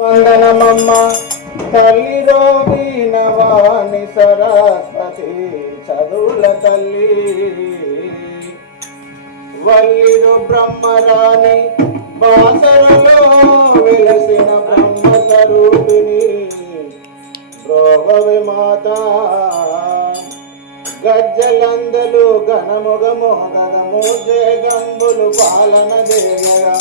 వందనమమ్మ తల్లిలో వీణవాణి సరస్వతి చదువుల తల్లి వల్లిరు బ్రహ్మరాణి బాసరలో వెలసిన బ్రహ్మస్వరూపిణి బ్రోవవి మాత గజ్జలందలు ఘనముగము గగము జగంబులు పాలన చేయగా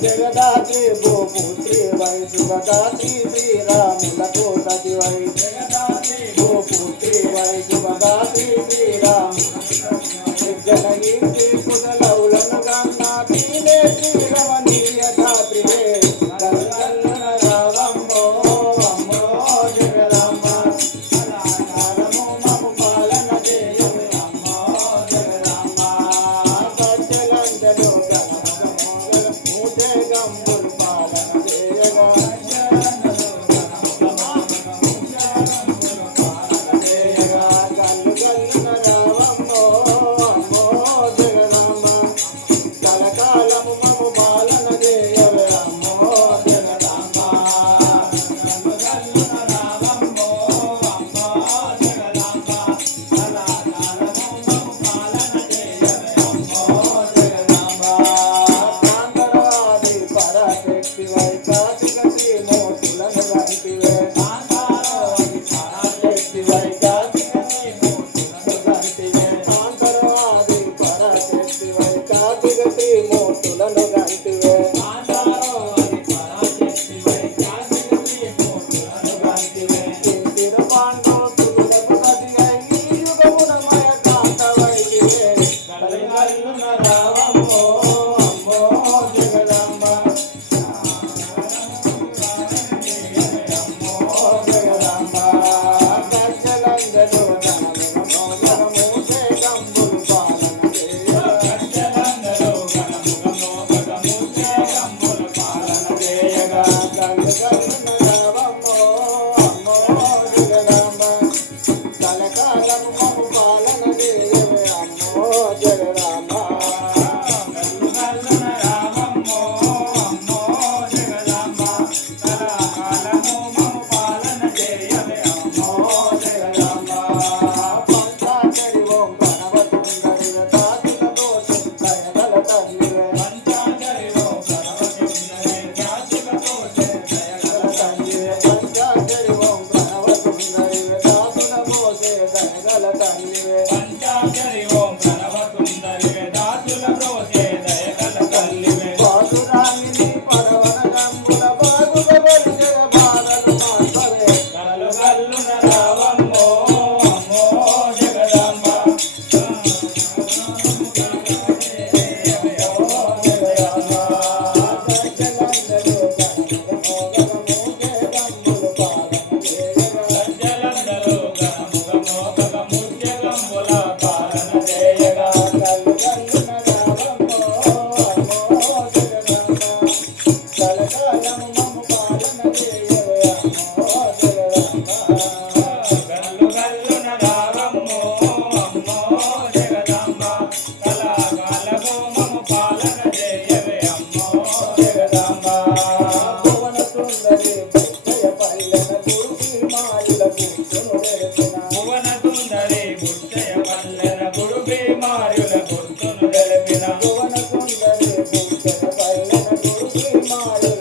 జగదాత్రి భూపుత్రి వై శుభదాత్రి శ్రీరాములకు సతివై జగదాత్రి భూపుత్రి వై శుభదాత్రి శ్రీరాములకు జనయించి కుదలౌలను గన్నా తీనే శ్రీరమణీయ ధాత్రివే కల్కల్లన రావమ్మో అమ్మో జగదాంబ అలాకారము మము పాలన చేయవే అమ్మో జగదాంబ సజ్జలందరూ గంబులు పాలన చేయగా గల్లు గల్లున రావమ్మో అమ్మో జగదాంబ కలకాలము మము పాలన చేయవే అమ్మో జగదాంబ గల్లున రావమ్మో అమ్మో జగదాంబ కలకాలము మము పాలన చేయవే అమ్మో జగదాంబ శక్తివై కాశికటి మోతులను గంటివే కాంతారవాది పరాశక్తివై కాశికటి మోతులను గంటివే కాంతారవాది పరాశక్తివై కాశికటి మోతులను గంటివే కాంతారవాది పరాశక్తివై కాశికటి మోతులను గంటివే ఇంటిరు పాండవ సుగులకు సతివై ఈ యుగమునమయ కాంతవైదివే గల్లున రావమ్మో అమ్మో జగదాంబ ప్రజలందరూ గణముగ ముత్యగంబుల పాలన చేయగా గల్లు గల్లున రావమ్మో అమ్మో జగదంబ కళాకాలము మము పాలన చేయవే అమ్మో జగదంబ భువన సుందరి బుచ్చయ పల్లెన గురుకి మాయుల గుర్తును తెలిపిన భువన సుందరి బుచ్చయ పల్లెన గురుకి మాయుల గుర్తును తెలిపిన భువన సుందరి బుచ్చయ పల్లెన గురుకి మాయుల